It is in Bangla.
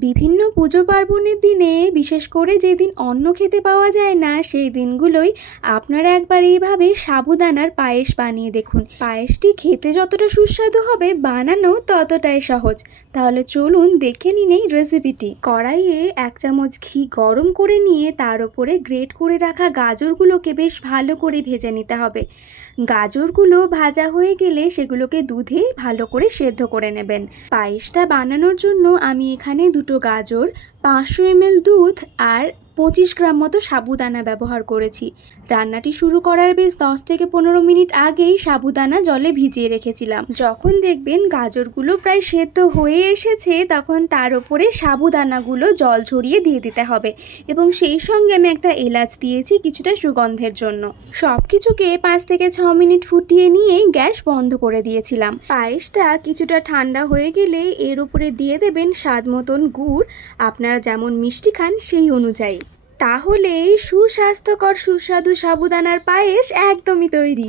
বিভিন্ন পুজো পার্বণের দিনে, বিশেষ করে যেদিন অন্ন খেতে পাওয়া যায় না, সেই দিনগুলোই আপনারা একবার এইভাবে সাবুদানার পায়েস বানিয়ে দেখুন। পায়েসটি খেতে যতটা সুস্বাদু হবে, বানানো ততটাই সহজ। তাহলে চলুন দেখে নিন এই রেসিপিটি কড়াইয়ে এক চামচ ঘি গরম করে নিয়ে তার উপরে গ্রেট করে রাখা গাজরগুলোকে বেশ ভালো করে ভেজে নিতে হবে। গাজরগুলো ভাজা হয়ে গেলে সেগুলোকে দুধে ভালো করে সেদ্ধ করে নেবেন। পায়েসটা বানানোর জন্য আমি এখানে দুটো গাজর পাঁচশো এমএল দুধ আর পঁচিশ গ্রাম মতো সাবুদানা ব্যবহার করেছি। রান্নাটি শুরু করার বেশ দশ থেকে পনেরো মিনিট আগেই সাবুদানা জলে ভিজিয়ে রেখেছিলাম। যখন দেখবেন গাজরগুলো প্রায় সেদ্ধ হয়ে এসেছে, তখন তার উপরে সাবুদানাগুলো জল ঝরিয়ে দিয়ে দিতে হবে এবং সেই সঙ্গে আমি একটা এলাচ দিয়েছি কিছুটা সুগন্ধের জন্য। সব কিছুকে পাঁচ থেকে ছ মিনিট ফুটিয়ে নিয়ে গ্যাস বন্ধ করে দিয়েছিলাম। পায়েসটা কিছুটা ঠান্ডা হয়ে গেলে এর উপরে দিয়ে দেবেন স্বাদ মতন গুড়। আপনারা যেমন মিষ্টি খান সেই অনুযায়ী। তাহলেই সুস্বাস্থ্যকর সুস্বাদু সাবুদানার পায়েস একদমই তৈরি।